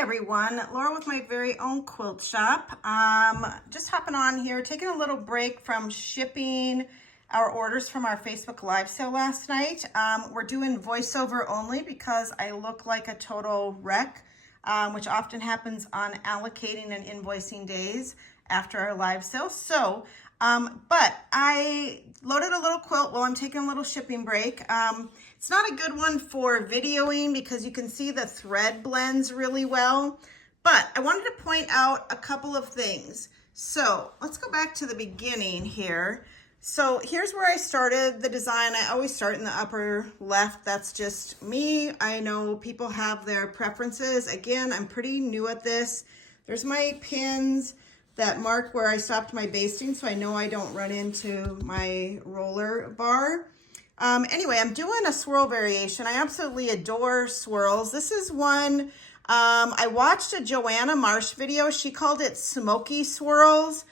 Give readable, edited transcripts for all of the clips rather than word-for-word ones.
Everyone, Laura with my very own quilt shop. Just hopping on here, taking a little break from shipping our orders from our Facebook Live sale last night. We're doing voiceover only because I look like a total wreck, which often happens on allocating and invoicing days after our live sale. So, but I loaded a little quilt while I'm taking a little shipping break. It's not a good one for videoing because you can see the thread blends really well, but I wanted to point out a couple of things. So let's go back to the beginning here. So here's where I started the design. I always start in the upper left. That's just me. I know people have their preferences. Again, I'm pretty new at this. There's my pins that mark where I stopped my basting, so I know I don't run into my roller bar. Anyway, I'm doing a swirl variation. I absolutely adore swirls. This is one, I watched a Joanna Marsh video. She called it smoky swirls.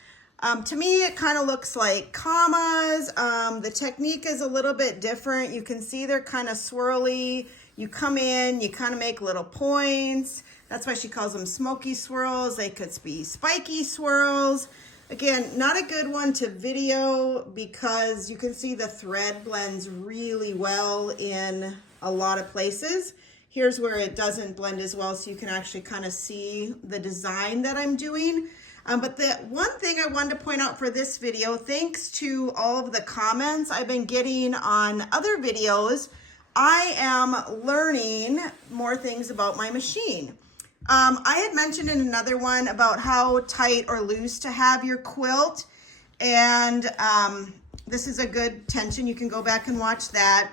To me, it kind of looks like commas. The technique is a little bit different. You can see they're kind of swirly. You come in, you kind of make little points. That's why she calls them smoky swirls. They could be spiky swirls. Again, not a good one to video because you can see the thread blends really well in a lot of places. Here's where it doesn't blend as well, so you can actually kind of see the design that I'm doing. But the one thing I wanted to point out for this video, thanks to all of the comments I've been getting on other videos, I am learning more things about my machine. I had mentioned in another one about how tight or loose to have your quilt, and this is a good tension. You can go back and watch that.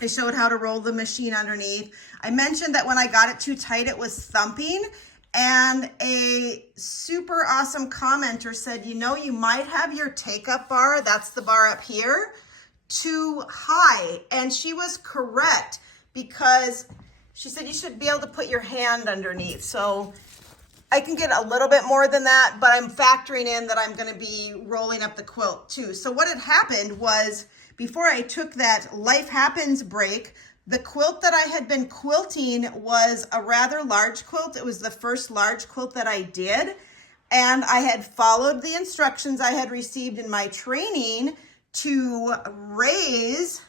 I showed how to roll the machine underneath. I mentioned that when I got it too tight, it was thumping, and a super awesome commenter said, you know, you might have your take-up bar, that's the bar up here, too high, and she was correct because she said you should be able to put your hand underneath. So I can get a little bit more than that, but I'm factoring in that I'm gonna be rolling up the quilt too. So what had happened was before I took that Life Happens break, the quilt that I had been quilting was a rather large quilt. It was the first large quilt that I did. And I had followed the instructions I had received in my training to raise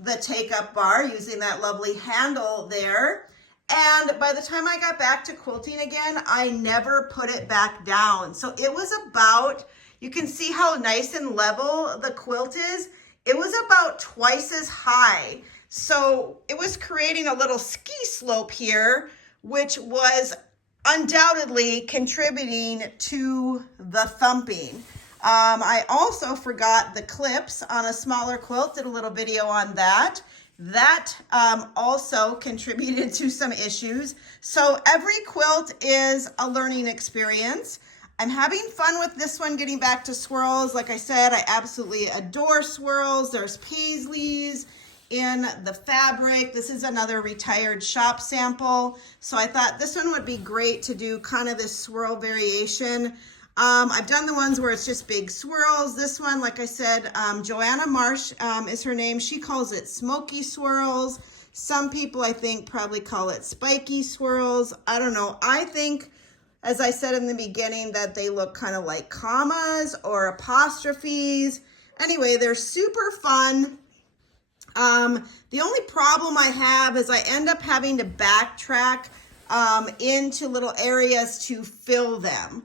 the take-up bar using that lovely handle there. And by the time I got back to quilting again, I never put it back down. So it was about, you can see how nice and level the quilt is. It was about twice as high. So it was creating a little ski slope here, which was undoubtedly contributing to the thumping. I also forgot the clips on a smaller quilt, did a little video on that. That also contributed to some issues. So every quilt is a learning experience. I'm having fun with this one, getting back to swirls. Like I said, I absolutely adore swirls. There's paisleys in the fabric. This is another retired shop sample. So I thought this one would be great to do kind of this swirl variation. I've done the ones where it's just big swirls. This one, like I said, Joanna Marsh is her name. She calls it smoky swirls. Some people, I think, probably call it spiky swirls. I don't know. I think, as I said in the beginning, that they look kind of like commas or apostrophes. Anyway, they're super fun. The only problem I have is I end up having to backtrack into little areas to fill them.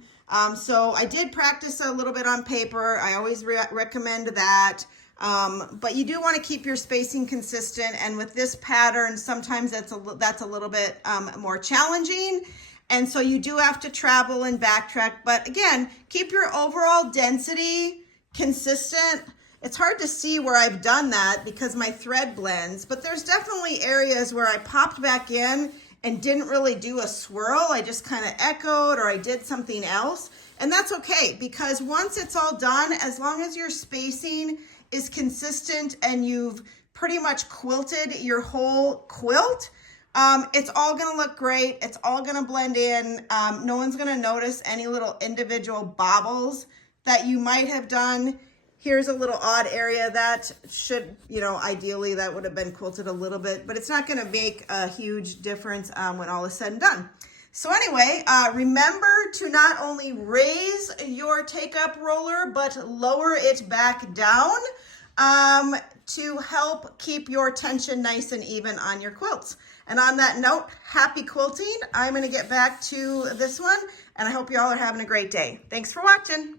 So I did practice a little bit on paper. I always recommend that. But you do want to keep your spacing consistent. And with this pattern, sometimes that's a little bit more challenging. And so you do have to travel and backtrack. But again, keep your overall density consistent. It's hard to see where I've done that because my thread blends, but there's definitely areas where I popped back in and didn't really do a swirl. I just kind of echoed or I did something else. And that's okay because once it's all done, as long as your spacing is consistent and you've pretty much quilted your whole quilt, it's all gonna look great. It's all gonna blend in. No one's gonna notice any little individual bobbles that you might have done. Here's a little odd area that should, you know, ideally that would have been quilted a little bit, but it's not gonna make a huge difference when all is said and done. So anyway, remember to not only raise your take-up roller, but lower it back down to help keep your tension nice and even on your quilts. And on that note, happy quilting. I'm going to get back to this one, and I hope you all are having a great day. Thanks for watching.